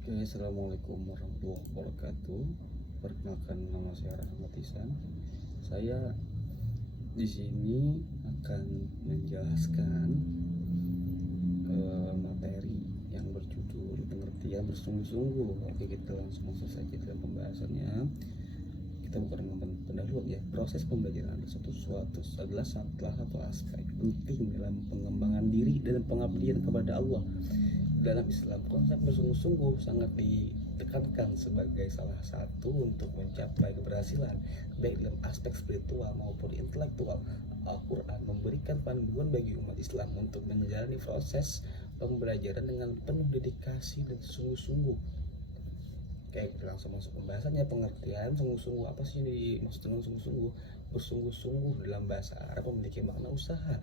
Oke, assalamualaikum warahmatullahi wabarakatuh. Perkenalkan, nama saya Rahmat Ihsan. Saya di sini akan menjelaskan materi yang berjudul pengertian bersungguh-sungguh. Oke, kita langsung masuk saja dalam pembahasannya. Kita bukan pendahuluan ya. Proses pembelajaran adalah salah satu aspek penting dalam pengembangan diri dan pengabdian kepada Allah. Dalam Islam, konsep bersungguh-sungguh sangat ditekankan sebagai salah satu untuk mencapai keberhasilan, baik dalam aspek spiritual maupun intelektual. Al-Quran memberikan panduan bagi umat Islam untuk menjalani proses pembelajaran dengan penuh dedikasi dan sungguh-sungguh. Oke, kita langsung masuk pembahasannya. Pengertian sungguh-sungguh, apa sih dimaksud dengan sungguh-sungguh? Bersungguh-sungguh dalam bahasa Arab memiliki makna usaha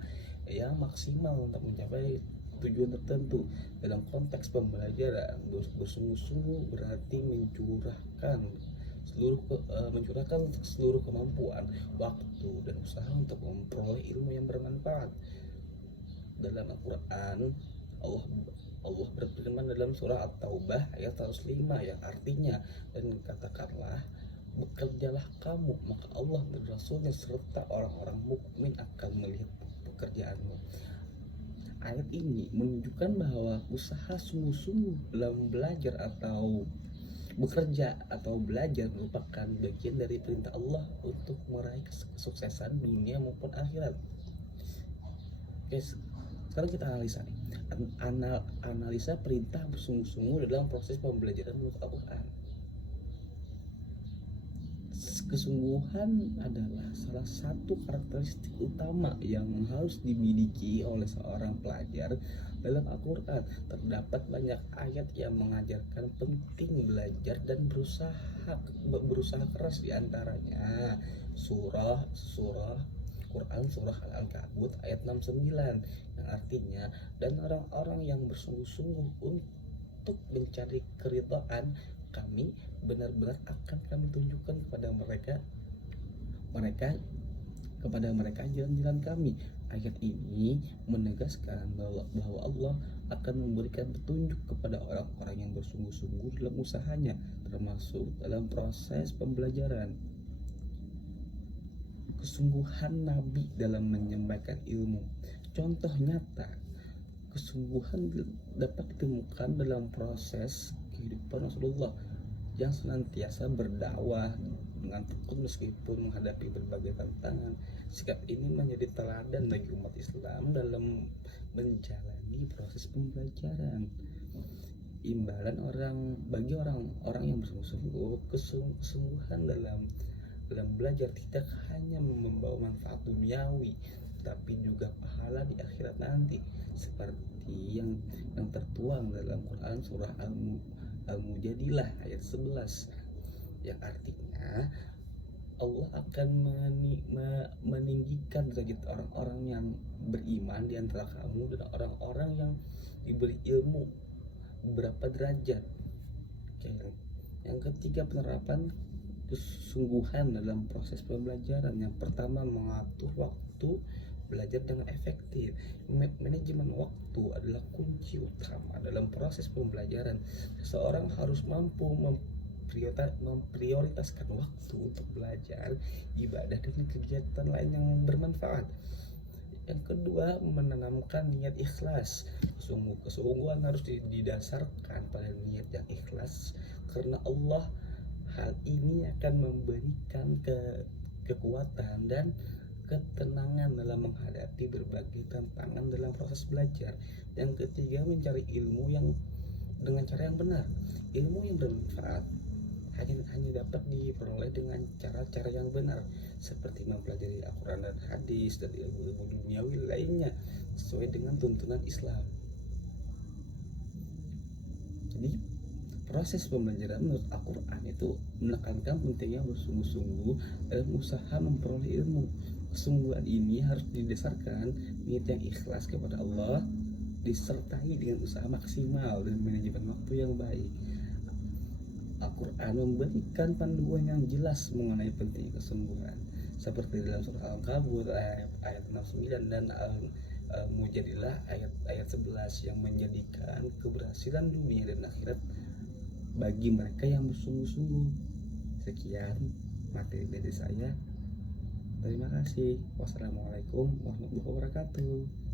yang maksimal untuk mencapai tujuan tertentu. Dalam konteks pembelajaran, bersungguh-sungguh berarti mencurahkan seluruh kemampuan, waktu, dan usaha untuk memperoleh ilmu yang bermanfaat. Dalam Al-Quran, Allah Allah berfirman dalam surah At-Taubah ayat 105 yang artinya, dan katakanlah, bekerjalah kamu, maka Allah dan Rasulnya serta orang-orang mukmin akan melihat pekerjaanmu. Ayat ini menunjukkan bahwa usaha sungguh-sungguh dalam belajar atau bekerja atau belajar merupakan bagian dari perintah Allah untuk meraih kesuksesan dunia maupun akhirat. Oke, sekarang kita analisa nih. Analisa perintah bersungguh-sungguh dalam proses pembelajaran menurut Al-Quran. Kesungguhan adalah salah satu karakteristik utama yang harus dimiliki oleh seorang pelajar. Dalam Al-Quran terdapat banyak ayat yang mengajarkan penting belajar dan berusaha keras, diantaranya surah Quran surah Al-Ankabut ayat 69 yang artinya, dan orang-orang yang bersungguh-sungguh untuk mencari keridhaan kami, benar-benar akan kami tunjukkan kepada mereka jalan-jalan kami. Ayat ini menegaskan bahwa Allah akan memberikan petunjuk kepada orang-orang yang bersungguh-sungguh dalam usahanya, termasuk dalam proses pembelajaran. Kesungguhan Nabi dalam menyampaikan ilmu. Contoh nyata kesungguhan dapat ditemukan dalam proses kehidupan Rasulullah yang senantiasa berdakwah dengan tekun meskipun menghadapi berbagai tantangan. Sikap ini menjadi teladan bagi umat Islam dalam menjalani proses pembelajaran. Imbalan bagi orang-orang yang bersungguh-sungguh, kesungguhan dalam belajar tidak hanya membawa manfaat duniawi, tapi juga pahala di akhirat nanti, seperti yang tertuang dalam Quran surah Al-Mujadilah ayat 11 yang artinya, Allah akan meninggikan derajat orang-orang yang beriman di antara kamu dan orang-orang yang diberi ilmu beberapa derajat. Oke. Yang ketiga, penerapan kesungguhan dalam proses pembelajaran. Yang pertama, mengatur waktu belajar dengan efektif. Manajemen waktu adalah kunci utama dalam proses pembelajaran. Seseorang harus mampu memprioritaskan waktu untuk belajar, ibadah, dan kegiatan lain yang bermanfaat. Yang kedua, menanamkan niat ikhlas. Kesungguhan harus didasarkan pada niat yang ikhlas karena Allah. Hal ini akan memberikan kekuatan dan ketenangan dalam menghadapi berbagai tantangan dalam proses belajar. Yang ketiga, mencari ilmu yang dengan cara yang benar. Ilmu yang bermanfaat hanya dapat diperoleh dengan cara-cara yang benar, seperti mempelajari Al-Quran dan hadis dan ilmu-ilmu duniawi lainnya sesuai dengan tuntunan Islam. Jadi proses pembelajaran menurut Al-Quran itu menekankan pentingnya bersungguh-sungguh dalam usaha memperoleh ilmu. Kesungguhan ini harus didasarkan niat yang ikhlas kepada Allah, disertai dengan usaha maksimal dan manajemen waktu yang baik. Al-Quran memberikan panduan yang jelas mengenai pentingnya kesungguhan, seperti dalam surah Al-Ankabut ayat 69 dan Al-Mujadilah ayat 11 yang menjadikan keberhasilan dunia dan akhirat bagi mereka yang bersungguh-sungguh. Sekian materi dari saya. Terima kasih. Wassalamualaikum warahmatullahi wabarakatuh.